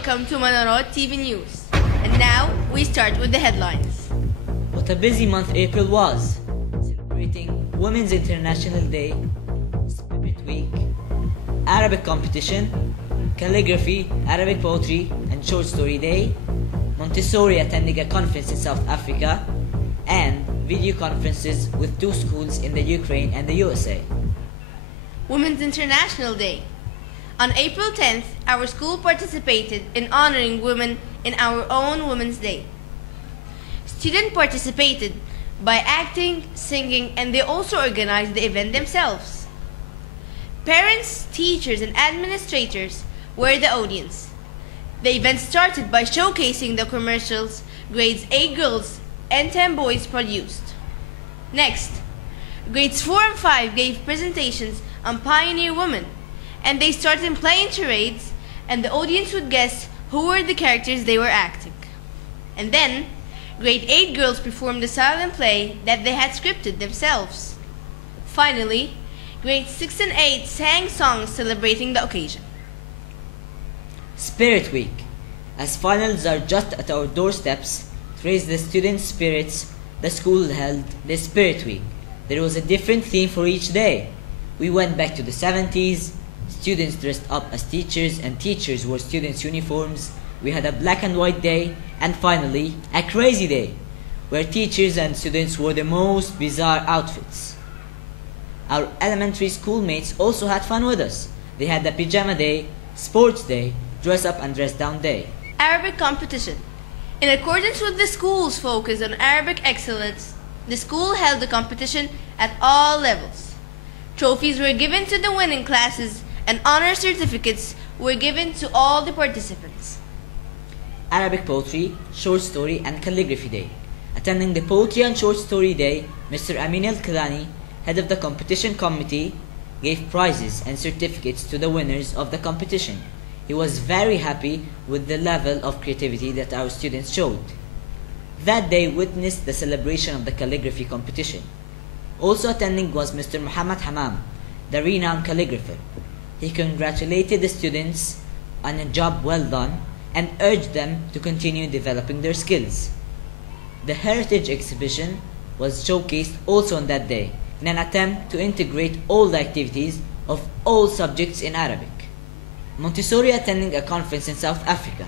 welcome to Manarat TV News. And now we start with the headlines. What a busy month April was, celebrating Women's International Day, Spirit Week, Arabic competition, calligraphy, Arabic poetry and short story day, Montessori attending a conference in South Africa, and video conferences with 2 schools in the Ukraine and the USA. Women's International Day. On April 10th, our school participated in honoring women in our own Women's Day. Students participated by acting, singing, and they also organized the event themselves. Parents, teachers, and administrators were the audience. The event started by showcasing the commercials grades 8 girls and 10 boys produced. Next, grades 4 and 5 gave presentations on Pioneer Women, and they started playing charades, and the audience would guess who were the characters they were acting. And then, grade 8 girls performed a silent play that they had scripted themselves. Finally, grades 6 and 8 sang songs celebrating the occasion. Spirit Week. As finals are just at our doorsteps, to raise the students' spirits, the school held the Spirit Week. There was a different theme for each day. We went back to the 70s, students dressed up as teachers and teachers wore students' uniforms. We had a black and white day, and finally, a crazy day, where teachers and students wore the most bizarre outfits. Our elementary schoolmates also had fun with us. They had the pajama day, sports day, dress up and dress down day. Arabic competition. In accordance with the school's focus on Arabic excellence, the school held the competition at all levels. Trophies were given to the winning classes and honor certificates were given to all the participants. Arabic poetry, short story and calligraphy day. Attending the poetry and short story day, Mr. Amin Al-Kalani, head of the competition committee, gave prizes and certificates to the winners of the competition. He was very happy with the level of creativity that our students showed. That day witnessed the celebration of the calligraphy competition. Also attending was Mr. Muhammad Hamam, the renowned calligrapher. He congratulated the students on a job well done and urged them to continue developing their skills. The Heritage exhibition was showcased also on that day in an attempt to integrate all the activities of all subjects in Arabic. Montessori attending a conference in South Africa.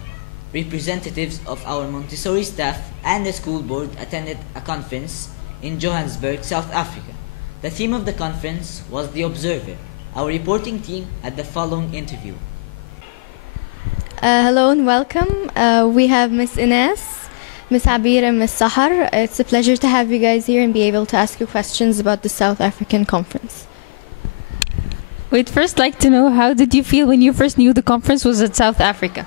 Representatives of our Montessori staff and the school board attended a conference in Johannesburg, South Africa. The theme of the conference was The Observer. Our reporting team had the following interview. Hello and welcome. We have Miss Ines, Miss Abir and Miss Sahar. It's a pleasure to have you guys here and be able to ask you questions about the South African conference. We'd first like to know, how did you feel when you first knew the conference was at South Africa?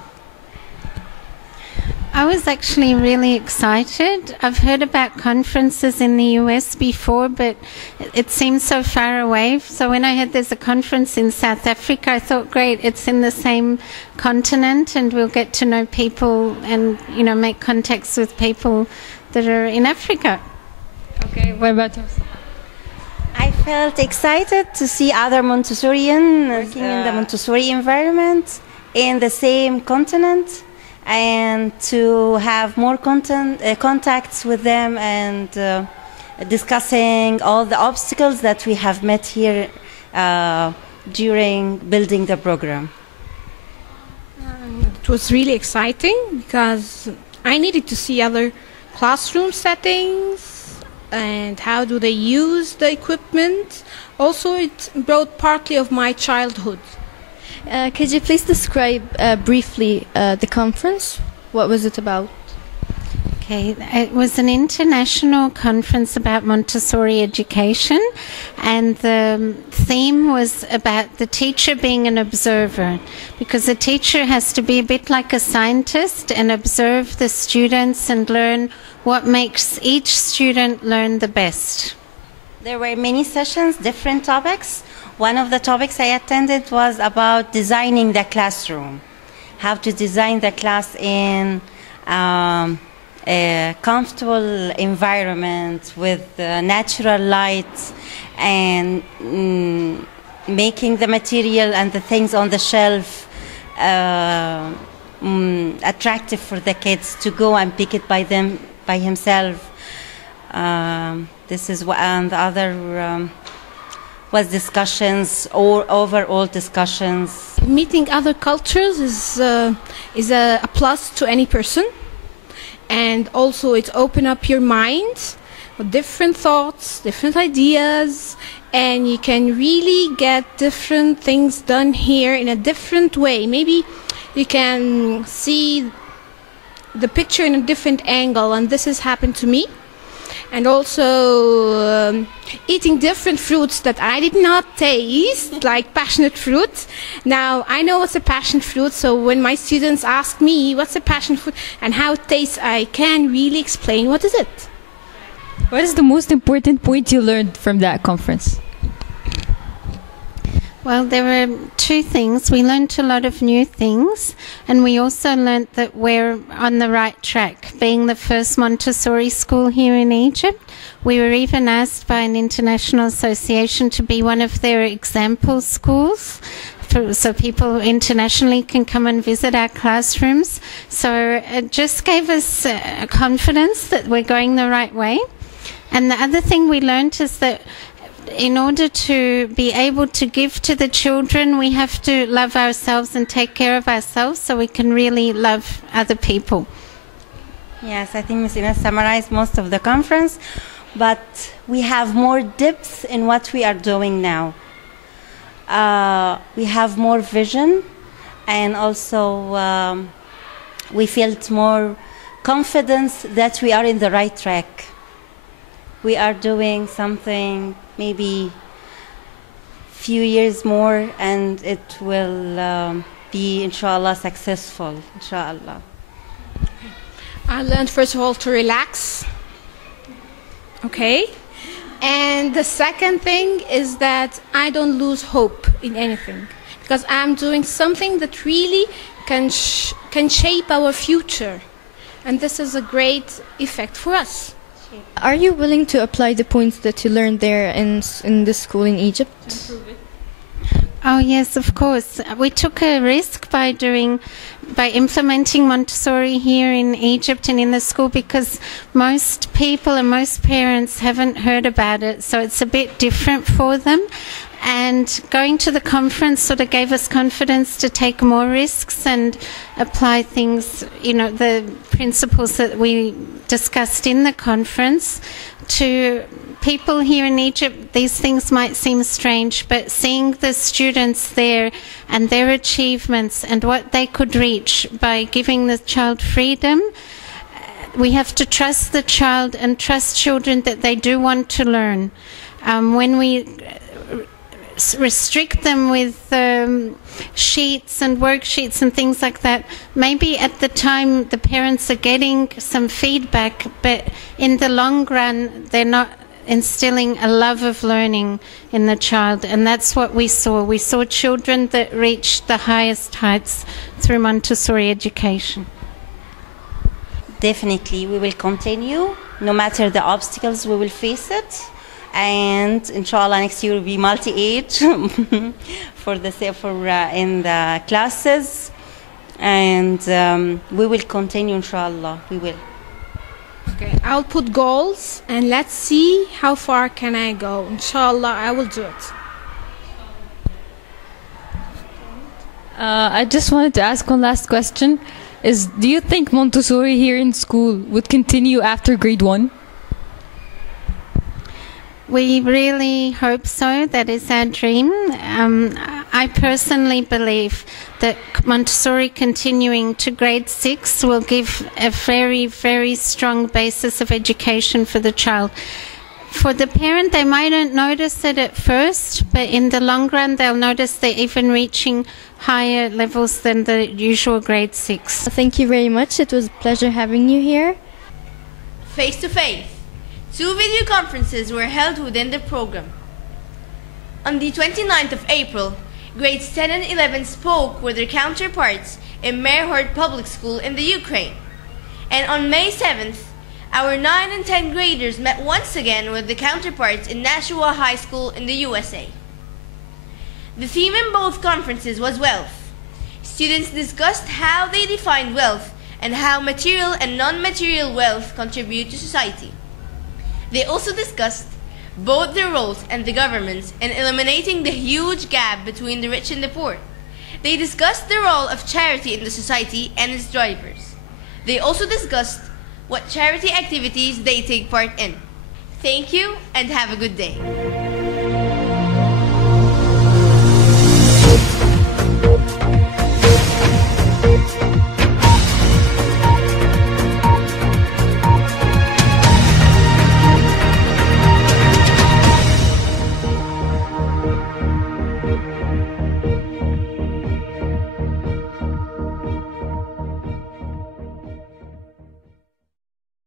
I was actually really excited. I've heard about conferences in the US before, but it seemed so far away. So when I heard there's a conference in South Africa, I thought, great, it's in the same continent and we'll get to know people and, make contacts with people that are in Africa. Okay, what about you? I felt excited to see other Montessorians working in the Montessori environment in the same continent, and to have more contacts with them and discussing all the obstacles that we have met here during building the program. It was really exciting because I needed to see other classroom settings and how do they use the equipment. Also, it brought partly of my childhood. Could you please describe briefly the conference? What was it about? Okay, it was an international conference about Montessori education, and the theme was about the teacher being an observer, because the teacher has to be a bit like a scientist and observe the students and learn what makes each student learn the best. There were many sessions, different topics. One of the topics I attended was about designing the classroom, how to design the class in a comfortable environment with natural light and making the material and the things on the shelf attractive for the kids to go and pick it by himself. This is what, and the other was discussions or overall discussions. Meeting other cultures is a plus to any person, and also it opens up your mind with different thoughts, different ideas, and you can really get different things done here in a different way. Maybe you can see the picture in a different angle, and this has happened to me. And also eating different fruits that I did not taste, like passionate fruit. Now, I know what's a passion fruit, so when my students ask me what's a passion fruit and how it tastes, I can really explain what is it. What is the most important point you learned from that conference? Well, there were two things. We learned a lot of new things, and we also learned that we're on the right track. Being the first Montessori school here in Egypt, we were even asked by an international association to be one of their example schools, so people internationally can come and visit our classrooms. So it just gave us confidence that we're going the right way. And the other thing we learned is that in order to be able to give to the children, we have to love ourselves and take care of ourselves so we can really love other people. Yes, I think Ms. Ines summarized most of the conference, but we have more depth in what we are doing now. We have more vision, and also we felt more confidence that we are in the right track. We are doing something maybe few years more, and it will be, inshallah, successful, inshallah. I learned, first of all, to relax. Okay? And the second thing is that I don't lose hope in anything, because I'm doing something that really can shape our future. And this is a great effect for us. Are you willing to apply the points that you learned there in this school in Egypt? Oh yes, of course. We took a risk by implementing Montessori here in Egypt and in the school, because most people and most parents haven't heard about it, so it's a bit different for them. And going to the conference sort of gave us confidence to take more risks and apply things, the principles that we discussed in the conference to people here in Egypt. These things might seem strange, but seeing the students there and their achievements and what they could reach by giving the child freedom, we have to trust the child and trust children that they do want to learn. When we restrict them with sheets and worksheets and things like that, maybe at the time the parents are getting some feedback, but in the long run they're not instilling a love of learning in the child. And that's what we saw. We saw children that reached the highest heights through Montessori education. Definitely, we will continue. No matter the obstacles, we will face it. And inshallah next year will be multi-age in the classes, and we will continue, inshallah. We will. Okay, I'll put goals and let's see how far can I go. Inshallah, I will do it. I just wanted to ask one last question. Do you think Montessori here in school would continue after grade 1? We really hope so. That is our dream. I personally believe that Montessori continuing to grade 6 will give a very, very strong basis of education for the child. For the parent, they might not notice it at first, but in the long run, they'll notice they're even reaching higher levels than the usual grade 6. Thank you very much. It was a pleasure having you here. Face to face. 2 video conferences were held within the program. On the 29th of April, grades 10 and 11 spoke with their counterparts in Merhort Public School in the Ukraine. And on May 7th, our 9 and 10 graders met once again with the counterparts in Nashua High School in the USA. The theme in both conferences was wealth. Students discussed how they define wealth and how material and non-material wealth contribute to society. They also discussed both their roles and the government's in eliminating the huge gap between the rich and the poor. They discussed the role of charity in the society and its drivers. They also discussed what charity activities they take part in. Thank you and have a good day.